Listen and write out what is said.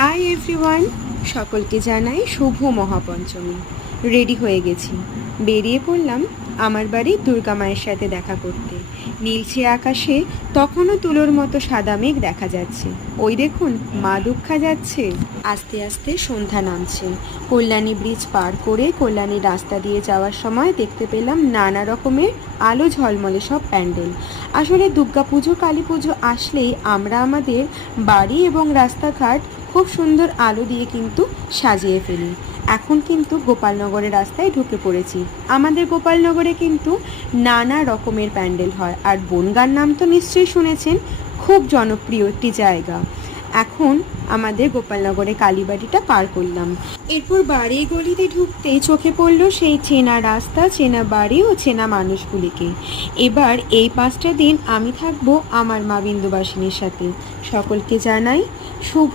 Hi everyone, সকলকে জানাই শুভ মহাপঞ্চমী। Ready হয়ে গেছি, বেরিয়ে পড়লাম আমার বাড়ির দুর্গা মায়ের সাথে দেখা করতে। নীলছে আকাশে তখনও তুলোর মতো সাদা মেঘ দেখা যাচ্ছে। ওই দেখুন, মা দুর্গা যাচ্ছে। আস্তে আস্তে সন্ধ্যা নামছে। কল্যাণী ব্রিজ পার করে কল্যাণীর রাস্তা দিয়ে যাওয়ার সময় দেখতে পেলাম নানা রকমের আলো ঝলমলে সব প্যান্ডেল। আসলে দুর্গাপুজো কালী পুজো আসলেই আমরা আমাদের বাড়ি এবং রাস্তাঘাট খুব সুন্দর আলো দিয়ে কিন্তু সাজিয়ে ফেলি। এখন কিন্তু গোপালনগরের রাস্তায় ঢুকে পড়েছি। আমাদের গোপালনগরে কিন্তু নানা রকমের প্যান্ডেল হয়, আর বনগাঁর নাম তো নিশ্চয়ই শুনেছেন, খুব জনপ্রিয় একটি জায়গা। এখন আমাদের গোপালনগরে কালীবাড়িটা পার করলাম। এরপর বাড়ির গলিতে ঢুকতেই চোখে পড়ল সেই চেনা রাস্তা, চেনা বাড়ি ও চেনা মানুষগুলিকে। এবার এই 5টা দিন আমি থাকবো আমার মা বিন্দুবাসিনীর সাথে। সকলকে জানাই শুভ